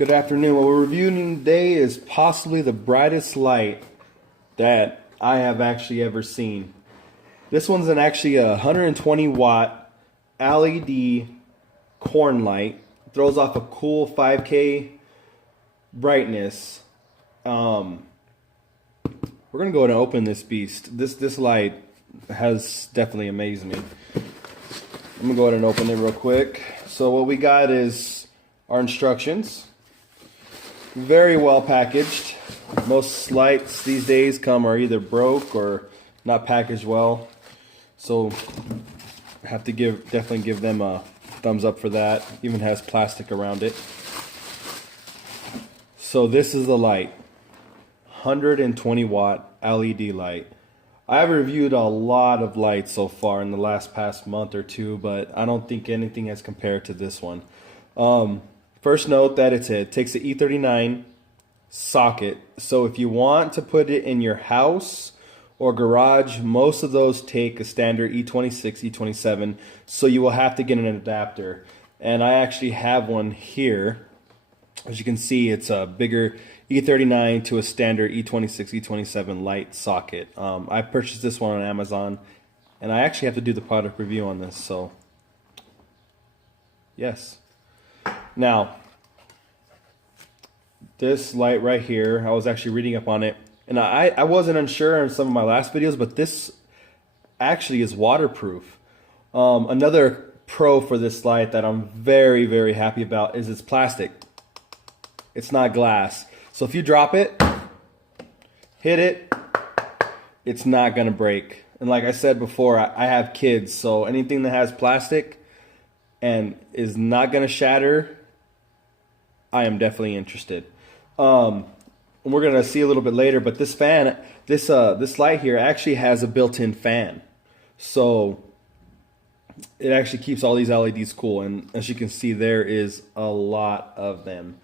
Good afternoon. What we're reviewing today is possibly the brightest light that I have actually ever seen. This one's actually a 120 watt LED corn light. Throws off a cool 5K brightness. We're gonna go ahead and open this beast. This light has definitely amazed me. I'm gonna go ahead and open it real quick. So what we got is our instructions. Very well packaged. Most lights these days are either broke or not packaged well. So I have to definitely give them a thumbs up for that. Even has plastic around it. So this is the light. 120 watt LED light. I've reviewed a lot of lights so far in the past month or two, but I don't think anything has compared to this one. First note that it takes the E39 socket. So if you want to put it in your house or garage, most of those take a standard E26, E27. So you will have to get an adapter. And I actually have one here. As you can see, it's a bigger E39 to a standard E26, E27 light socket. I purchased this one on Amazon, and I actually have to do the product review on this. So yes. Now, this light right here, I was actually reading up on it, and I wasn't unsure in some of my last videos, but this actually is waterproof. Another pro for this light that I'm very, very happy about is it's plastic. It's not glass. So if you drop it, hit it, it's not going to break. And like I said before, I have kids, so anything that has plastic and is not going to shatter, I am definitely interested. And we're gonna see a little bit later, but this fan, this light here actually has a built-in fan, so it actually keeps all these LEDs cool. And as you can see, there is a lot of them.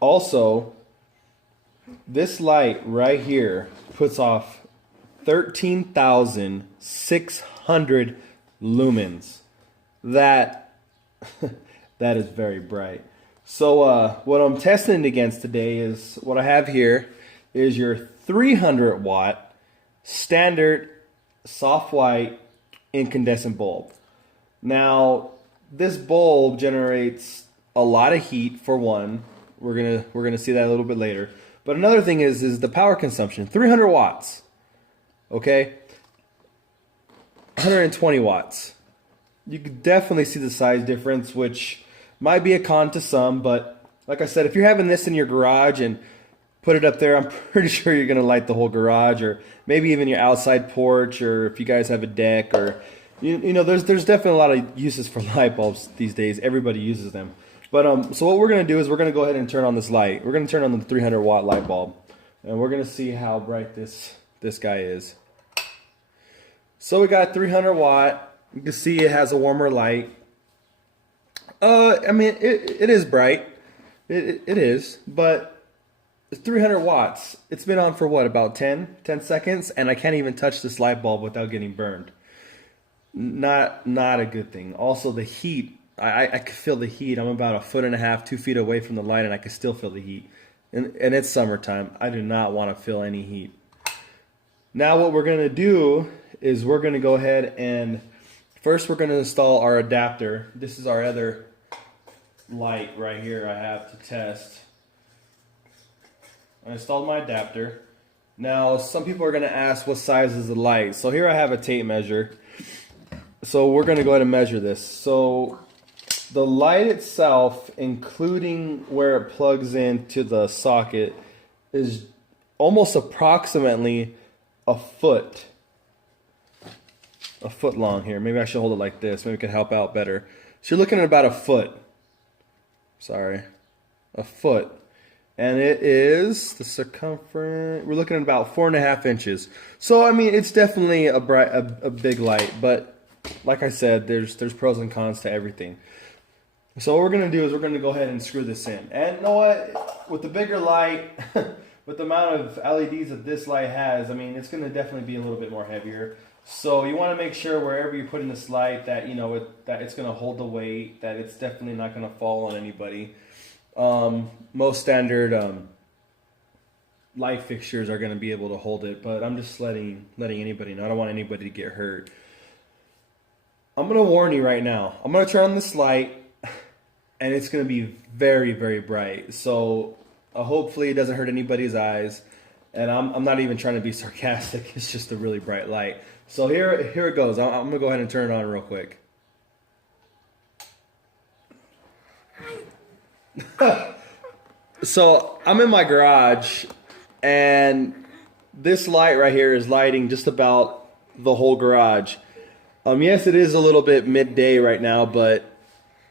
Also, this light right here puts off 13,600 lumens. That is very bright. So what I'm testing against today is what I have here is your 300 watt standard soft white incandescent bulb. Now this bulb generates a lot of heat for one. We're gonna see that a little bit later. But another thing is the power consumption. 300 watts. Okay, 120 watts. You can definitely see the size difference, which might be a con to some, but like I said, if you're having this in your garage and put it up there, I'm pretty sure you're going to light the whole garage, or maybe even your outside porch, or if you guys have a deck, or you know, there's definitely a lot of uses for light bulbs these days. Everybody uses them. But so what we're going to do is we're going to go ahead and turn on this light. We're going to turn on the 300 watt light bulb, and we're going to see how bright this guy is. So we got 300 watt. You can see it has a warmer light. I mean, it is bright. It is, but it's 300 watts. It's been on for what, about 10 seconds, and I can't even touch this light bulb without getting burned. Not a good thing. Also, the heat. I can feel the heat. I'm about 1.5 feet, 2 feet away from the light, and I can still feel the heat. And it's summertime. I do not want to feel any heat. Now what we're going to do is we're going to go ahead and first we're going to install our adapter. This is our other light right here I have to test. I installed my adapter. Now some people are going to ask what size is the light. So here I have a tape measure. So we're going to go ahead and measure this. So the light itself, including where it plugs into the socket, is almost approximately a foot long here. Maybe I should hold it like this. Maybe it can help out better. So you're looking at about a foot. Sorry, a foot. And it is the circumference. We're looking at about 4.5 inches. So I mean, it's definitely a big light. But like I said, there's pros and cons to everything. So what we're gonna do is we're gonna go ahead and screw this in. And you know what? With the bigger light, with the amount of LEDs that this light has, I mean, it's gonna definitely be a little bit more heavier. So you want to make sure wherever you're putting this light that that it's going to hold the weight, that it's definitely not going to fall on anybody. Most standard light fixtures are going to be able to hold it, but I'm just letting anybody know. I don't want anybody to get hurt. I'm going to warn you right now. I'm going to turn on this light, and it's going to be very, very bright. So hopefully it doesn't hurt anybody's eyes. And I'm not even trying to be sarcastic. It's just a really bright light. So here it goes. I'm going to go ahead and turn it on real quick. So I'm in my garage, and this light right here is lighting just about the whole garage. Yes, it is a little bit midday right now, but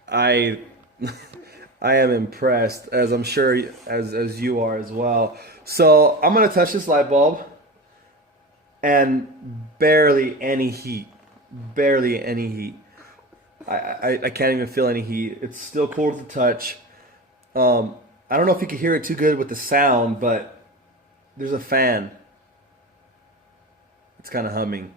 I am impressed, as I'm sure as you are as well. So I'm gonna touch this light bulb, and barely any heat. Barely any heat. I can't even feel any heat. It's still cool to the touch. I don't know if you can hear it too good with the sound, but there's a fan. It's kind of humming.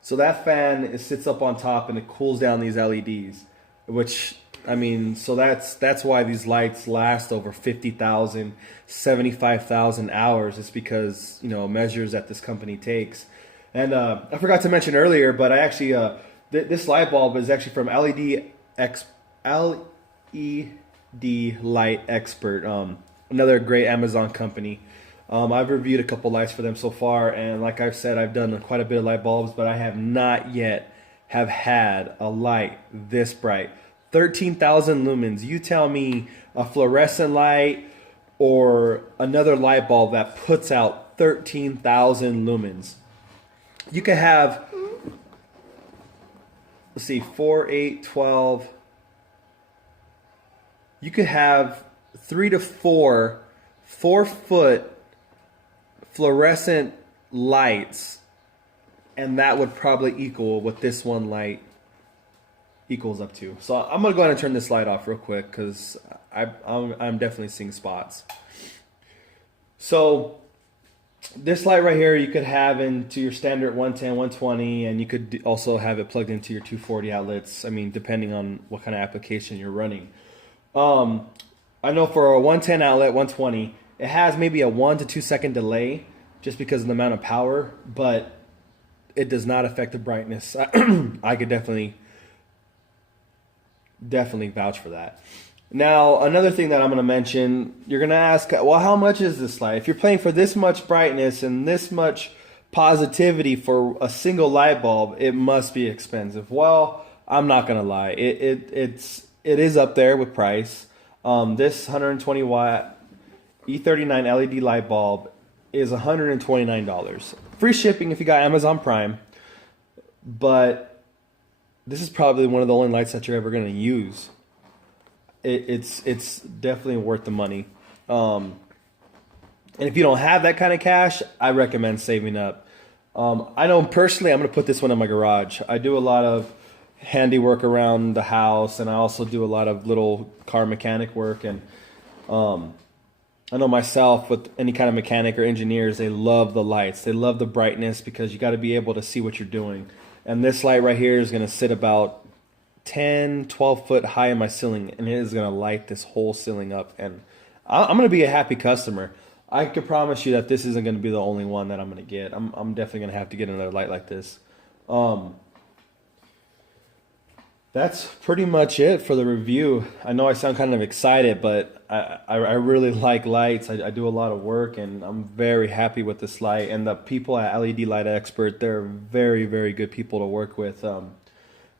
So that fan sits up on top and it cools down these LEDs, which, I mean, so that's why these lights last over 50,000, 75,000 hours. It's because, you know, measures that this company takes. And I forgot to mention earlier, but I actually, this light bulb is actually from LEDLightExpert, another great Amazon company. I've reviewed a couple lights for them so far, and like I've said, I've done quite a bit of light bulbs, but I have not yet have had a light this bright. 13,000 lumens. You tell me a fluorescent light or another light bulb that puts out 13,000 lumens. You could have, let's see, 4, 8, 12. You could have 3 to 4 4-foot fluorescent lights, and that would probably equal what this one light equals up to. So I'm gonna go ahead and turn this light off real quick because I'm definitely seeing spots. So this light right here you could have into your standard 110, 120, and you could also have it plugged into your 240 outlets. I mean, depending on what kind of application you're running. I know for a 110 outlet, 120, it has maybe a 1 to 2 second delay just because of the amount of power, but it does not affect the brightness. I could definitely vouch for that. Now, another thing that I'm going to mention, you're going to ask, well, how much is this light? If you're paying for this much brightness and this much positivity for a single light bulb, it must be expensive. Well, I'm not going to lie. It is up there with price. This 120 watt E39 LED light bulb is $129. Free shipping if you got Amazon Prime. But this is probably one of the only lights that you're ever going to use. It's definitely worth the money. And if you don't have that kind of cash, I recommend saving up. I know personally I'm going to put this one in my garage. I do a lot of handiwork around the house, and I also do a lot of little car mechanic work, and I know myself with any kind of mechanic or engineers, they love the lights. They love the brightness because you got to be able to see what you're doing. And this light right here is going to sit about 10, 12 foot high in my ceiling, and it is going to light this whole ceiling up. And I'm going to be a happy customer. I can promise you that this isn't going to be the only one that I'm going to get. I'm definitely going to have to get another light like this. That's pretty much it for the review. I know I sound kind of excited, but I really like lights. I do a lot of work, and I'm very happy with this light. And the people at LED Light Expert, they're very, very good people to work with. And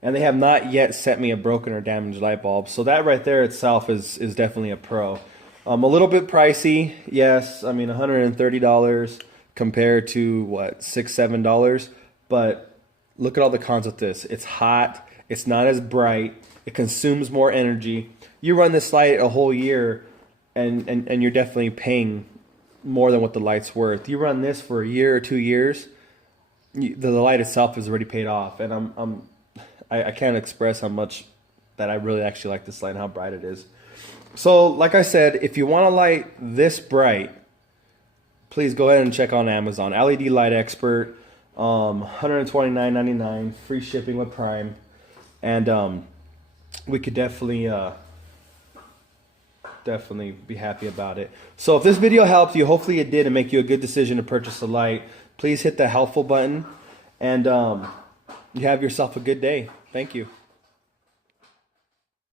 they have not yet sent me a broken or damaged light bulb. So that right there itself is definitely a pro. A little bit pricey, yes. I mean, $130 compared to, what, $6, $7? But look at all the cons with this. It's hot. It's not as bright. It consumes more energy. You run this light a whole year, and you're definitely paying more than what the light's worth. You run this for a year or 2 years, the light itself is already paid off. And I can't express how much that I really actually like this light and how bright it is. So, like I said, if you want a light this bright, please go ahead and check on Amazon. LED Light Expert, $129.99, free shipping with Prime. And we could definitely definitely be happy about it. So if this video helped you, hopefully it did, and make you a good decision to purchase the light, please hit the helpful button, and you have yourself a good day. Thank you.